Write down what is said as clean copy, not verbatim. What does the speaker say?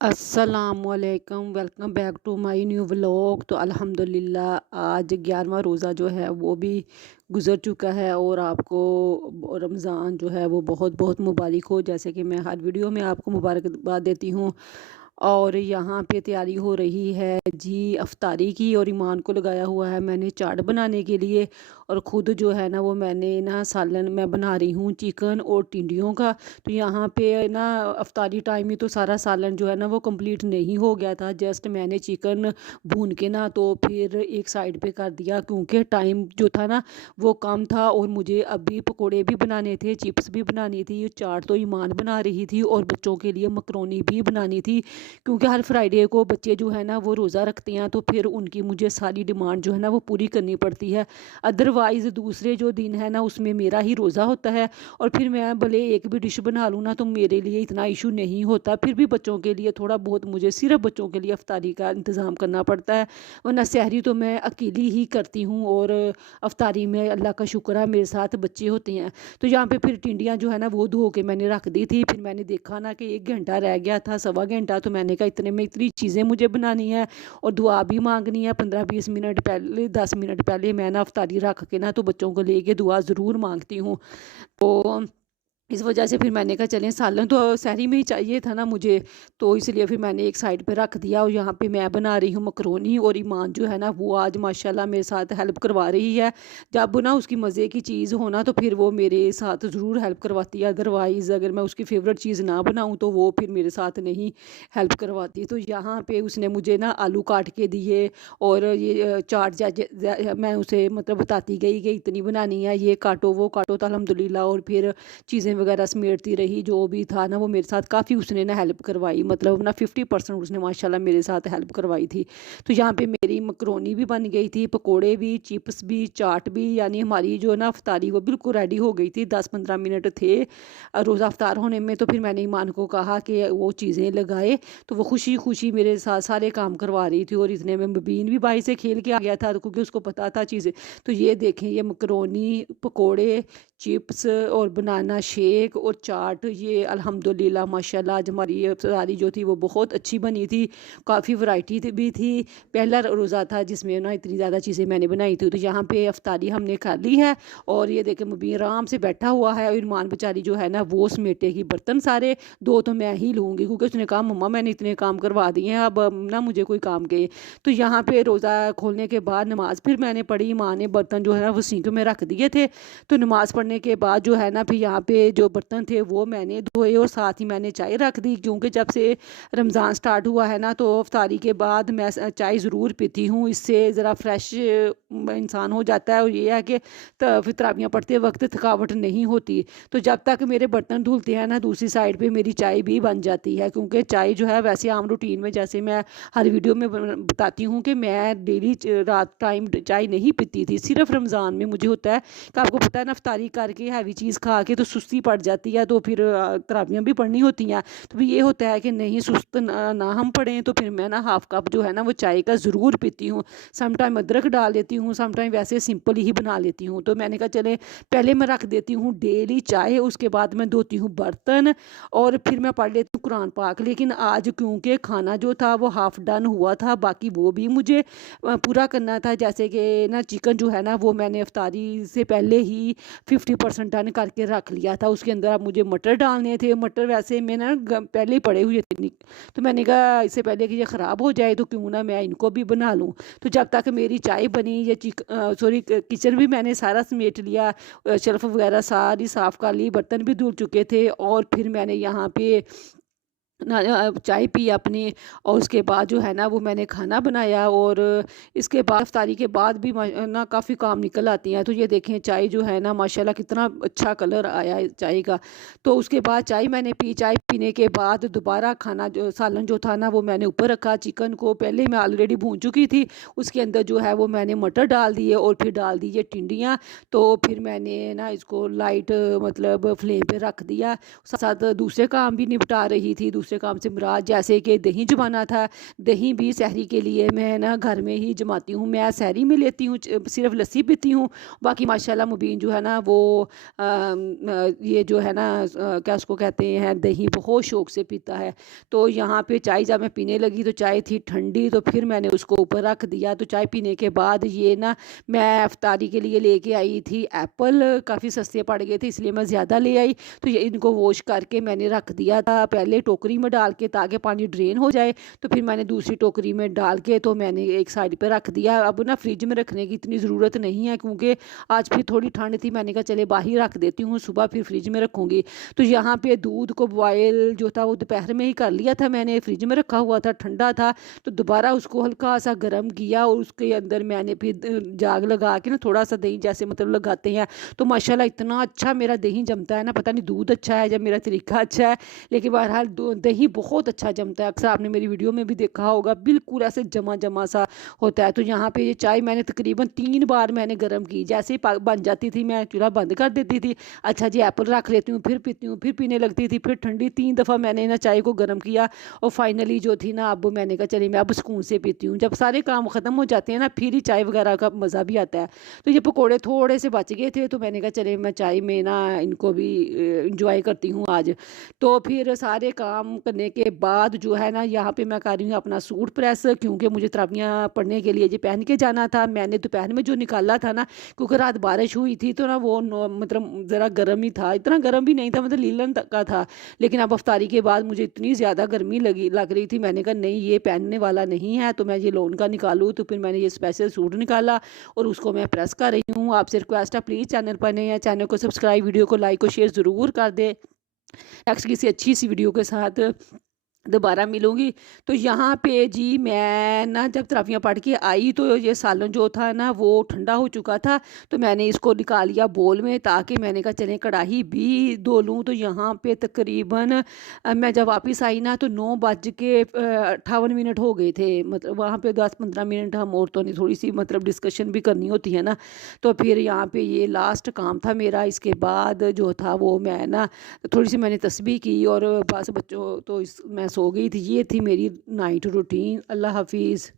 अस्सलामुअलैकुम, welcome back to my new vlog. तो अल्हम्दुलिल्लाह आज 11वां रोज़ा जो है वो भी गुज़र चुका है और आपको रमज़ान जो है वो बहुत बहुत मुबारक हो। जैसे कि मैं हर वीडियो में आपको मुबारकबाद देती हूँ। और यहाँ पे तैयारी हो रही है जी अफ्तारी की, और ईमान को लगाया हुआ है मैंने चाट बनाने के लिए। और ख़ुद जो है ना वो मैंने ना सालन मैं बना रही हूँ चिकन और टिंडियों का। तो यहाँ पे ना अफ्तारी टाइम में तो सारा सालन जो है ना वो कंप्लीट नहीं हो गया था। जस्ट मैंने चिकन भून के ना तो फिर एक साइड पे कर दिया, क्योंकि टाइम जो था ना वो कम था और मुझे अभी पकोड़े भी बनाने थे, चिप्स भी बनानी थी, चाट तो ईमान बना रही थी और बच्चों के लिए मकरोनी भी बनानी थी। क्योंकि हर फ्राइडे को बच्चे जो है ना वो रोज़ा रखते हैं, तो फिर उनकी मुझे सारी डिमांड जो है ना वो पूरी करनी पड़ती है। अदरवाइज़ दूसरे जो दिन है ना उसमें मेरा ही रोज़ा होता है। और फिर मैं भले एक भी डिश बना लूँ ना तो मेरे लिए इतना इशू नहीं होता, फिर भी बच्चों के लिए थोड़ा बहुत मुझे सिर्फ बच्चों के लिए अफ्तारी का इंतज़ाम करना पड़ता है। वरना सहरी तो मैं अकेली ही करती हूँ, और अफ्तारी में अल्लाह का शुक्र है मेरे साथ बच्चे होते हैं। तो यहाँ पे फिर टिंडियाँ जो है ना वो धो के मैंने रख दी थी। फिर मैंने देखा ना कि 1 घंटा रह गया था, सवा घंटा, तो मैंने कहा इतने में इतनी चीज़ें मुझे बनानी है और दुआ भी मांगनी है। 15-20 मिनट पहले, 10 मिनट पहले मैं ना अफ्तारी रख के ना तो बच्चों को लेके दुआ ज़रूर मांगती हूँ। तो इस वजह से फिर मैंने कहा चलें, सालन तो सहरी में ही चाहिए था ना मुझे, तो इसलिए फिर मैंने एक साइड पे रख दिया। और यहाँ पे मैं बना रही हूँ मकरोनी, और ईमान जो है ना वो आज माशाल्लाह मेरे साथ हेल्प करवा रही है। जब ना उसकी मज़े की चीज़ हो ना तो फिर वो मेरे साथ ज़रूर हेल्प करवाती है। अदरवाइज़ अगर मैं उसकी फेवरेट चीज़ ना बनाऊँ तो वो फिर मेरे साथ नहीं हेल्प करवाती। तो यहाँ पे उसने मुझे ना आलू काट के दिए, और ये चाट मैं उसे मतलब बताती गई कि इतनी बनानी है, ये काटो वो काटो, तो अल्हम्दुलिल्लाह। और फिर चीज़ें वगैरह समेटती रही, जो भी था ना वो मेरे साथ काफ़ी उसने ना हेल्प करवाई, मतलब ना 50% उसने माशाल्लाह मेरे साथ हेल्प करवाई थी। तो यहाँ पे मेरी मकरोनी भी बन गई थी, पकोड़े भी, चिप्स भी, चाट भी, यानी हमारी जो ना अफ्तारी वो बिल्कुल रेडी हो गई थी। 10-15 मिनट थे रोज़ा अफ्तार होने में। तो फिर मैंने ईमान को कहा कि वो चीज़ें लगाए, तो वो खुशी खुशी मेरे साथ सारे काम करवा रही थी। और इतने में मुबीन भी भाई से खेल के आ गया था, क्योंकि उसको पता था चीज़ें। तो ये देखें, ये मकरोनी, पकोड़े, चिप्स और बनाना शेक और चाट, ये अल्हम्दुलिल्लाह माशाल्लाह आज हमारी ये इफ्तारी जो थी वो बहुत अच्छी बनी थी। काफ़ी वैरायटी भी थी। पहला रोज़ा था जिसमें ना इतनी ज़्यादा चीज़ें मैंने बनाई थी। तो यहाँ पे इफ्तारी हमने कर ली है, और ये देखें मुबीन आराम से बैठा हुआ है, और इरमान बेचारी जो है ना वो समेटेगी बर्तन सारे। 2 तो मैं ही लूँगी, क्योंकि उसने कहा मम्मा मैंने इतने काम करवा दिए हैं, अब ना मुझे कोई काम के। तो यहाँ पे रोज़ा खोलने के बाद नमाज़ फिर मैंने पढ़ी। माँ ने बर्तन जो है ना वो सिंक में रख दिए थे। तो नमाज़ पढ़ने के बाद जो है ना फिर यहाँ पे जो बर्तन थे वो मैंने धोए, और साथ ही मैंने चाय रख दी, क्योंकि जब से रमज़ान स्टार्ट हुआ है ना तो इफ्तारी के बाद मैं चाय ज़रूर पीती हूँ। इससे ज़रा फ्रेश इंसान हो जाता है, और ये है कि फिर तरावियाँ पढ़ते वक्त थकावट नहीं होती। तो जब तक मेरे बर्तन धुलते हैं ना दूसरी साइड पे मेरी चाय भी बन जाती है, क्योंकि चाय जो है वैसे आम रूटीन में जैसे मैं हर वीडियो में बताती हूँ कि मैं डेली रात टाइम चाय नहीं पीती थी। सिर्फ रमज़ान में मुझे होता है कि आपको पता है ना इफ्तारी करके हैवी चीज़ खा के तो सुस्ती पड़ जाती है, तो फिर तरावियाँ भी पढ़नी होती हैं। तो फिर ये होता है कि नहीं सुस्त ना हम पढ़ें, तो फिर मैं ना हाफ़ कप जो है ना वो चाय का ज़रूर पीती हूँ। सम टाइम अदरक डाल लेती हूँ, सम टाइम वैसे सिंपल ही बना लेती हूँ। तो मैंने कहा चले पहले मैं रख देती हूँ डेली चाय, उसके बाद मैं धोती हूँ बर्तन, और फिर मैं पढ़ लेती हूँ कुरान पाक। लेकिन आज क्योंकि खाना जो था वो हाफ़ डन हुआ था, बाकी वो भी मुझे पूरा करना था। जैसे कि ना चिकन जो है ना वो मैंने इफ्तारी से पहले ही 50% डन करके रख लिया था। उसके अंदर अब मुझे मटर डालने थे। मटर वैसे मैं ना पहले ही पड़े हुए थे, तो मैंने कहा इससे पहले कि ये ख़राब हो जाए तो क्यों ना मैं इनको भी बना लूँ। तो जब तक मेरी चाय बनी, ये सॉरी किचन भी मैंने सारा समेट लिया, शेल्फ वगैरह सारी साफ़ कर ली, बर्तन भी धुल चुके थे, और फिर मैंने यहाँ पे ना चाय पी अपनी, और उसके बाद जो है ना वो मैंने खाना बनाया। और इसके बाद इफ्तारी के बाद भी ना काफ़ी काम निकल आती हैं। तो ये देखें चाय जो है ना माशाल्लाह कितना अच्छा कलर आया है चाय का। तो उसके बाद चाय मैंने पी, चाय पीने के बाद दोबारा खाना जो सालन जो था ना वो मैंने ऊपर रखा। चिकन को पहले मैं ऑलरेडी भून चुकी थी, उसके अंदर जो है वो मैंने मटर डाल दिए, और फिर डाल दी ये टिंडियाँ। तो फिर मैंने ना इसको लाइट मतलब फ्लेम पे रख दिया। साथ दूसरे काम भी निपटा रही थी, दूसरे दूसरे काम से मुराद जैसे कि दही जमाना था। दही भी सहरी के लिए मैं ना घर में ही जमाती हूँ। मैं सहरी में लेती हूँ, सिर्फ लस्सी पीती हूँ। बाकी माशाल्लाह मुबीन जो है ना वो ये जो है ना क्या उसको कहते हैं, दही बहुत शौक से पीता है। तो यहाँ पे चाय जब मैं पीने लगी तो चाय थी ठंडी, तो फिर मैंने उसको ऊपर रख दिया। तो चाय पीने के बाद ये ना मैं इफ्तारी के लिए लेके आई थी एप्पल, काफ़ी सस्ते पड़ गए थे इसलिए मैं ज़्यादा ले आई। तो ये इनको वॉश करके मैंने रख दिया था पहले टोकरी में डाल के, ताकि पानी ड्रेन हो जाए। तो फिर मैंने दूसरी टोकरी में डाल के तो मैंने एक साइड पर रख दिया। अब ना फ्रिज में रखने की इतनी ज़रूरत नहीं है, क्योंकि आज फिर थोड़ी ठंड थी। मैंने कहा चले बाहर ही रख देती हूँ, सुबह फिर फ्रिज में रखूँगी। तो यहाँ पे दूध को बॉयल जो था वो दोपहर में ही कर लिया था मैंने, फ्रिज में रखा हुआ था, ठंडा था। तो दोबारा उसको हल्का सा गर्म किया और उसके अंदर मैंने फिर जाग लगा के ना थोड़ा सा दही जैसे मतलब लगाते हैं, तो माशाल्लाह इतना अच्छा मेरा दही जमता है ना। पता नहीं दूध अच्छा है या मेरा तरीका अच्छा है, लेकिन बहरहाल दही बहुत अच्छा जमता है। अक्सर आपने मेरी वीडियो में भी देखा होगा, बिल्कुल ऐसे जमा जमा सा होता है। तो यहाँ पे ये चाय मैंने तकरीबन 3 बार मैंने गर्म की। जैसे ही बन जाती थी मैं चूल्हा बंद कर देती थी। अच्छा जी एप्पल रख लेती हूँ, फिर पीती हूँ, फिर पीने लगती थी, फिर ठंडी। 3 दफ़ा मैंने ना चाय को गर्म किया और फाइनली जो थी ना, अब मैंने कहा चलिए मैं अब सुकून से पीती हूँ। जब सारे काम ख़त्म हो जाते हैं ना, फिर ही चाय वगैरह का मज़ा भी आता है। तो ये पकोड़े थोड़े से बच गए थे, तो मैंने कहा चले मैं चाय में ना इनको भी इंजॉय करती हूँ आज। तो फिर सारे काम करने के बाद जो है ना, यहाँ पे मैं कर रही हूँ अपना सूट प्रेस, क्योंकि मुझे तरावियाँ पढ़ने के लिए ये पहन के जाना था। मैंने दोपहर में जो निकाला था ना, क्योंकि रात बारिश हुई थी, तो ना वो मतलब ज़रा गर्म ही था, इतना गर्म भी नहीं था, मतलब लीलन तक का था। लेकिन अब अफ्तारी के बाद मुझे इतनी ज़्यादा गर्मी लग रही थी, मैंने कहा नहीं ये पहनने वाला नहीं है, तो मैं ये लोन का निकालूँ। तो फिर मैंने ये स्पेशल सूट निकाला और उसको मैं प्रेस कर रही हूँ। आपसे रिक्वेस्ट है प्लीज़ चैनल पर नए हैं, चैनल को सब्सक्राइब, वीडियो को लाइक और शेयर ज़रूर कर दे। नेक्स्ट किसी अच्छी सी वीडियो के साथ दोबारा मिलूँगी। तो यहाँ पे जी मैं ना जब तरावियाँ पढ़ के आई, तो ये सालन जो था ना वो ठंडा हो चुका था। तो मैंने इसको निकाल लिया बोल में, ताकि मैंने कहा चलें कढ़ाई भी धो लूँ। तो यहाँ पे तकरीबन मैं जब वापस आई ना, तो 9 बज के 58 मिनट हो गए थे। मतलब वहाँ पे 10-15 मिनट हम औरतों ने थोड़ी सी मतलब डिस्कशन भी करनी होती है ना। तो फिर यहाँ पे ये लास्ट काम था मेरा। इसके बाद जो था वो मैं ना थोड़ी सी मैंने तस्बीह की और बस बच्चों तो मैं सो गई थी। ये थी मेरी नाइट रूटीन। अल्लाह हाफिज़।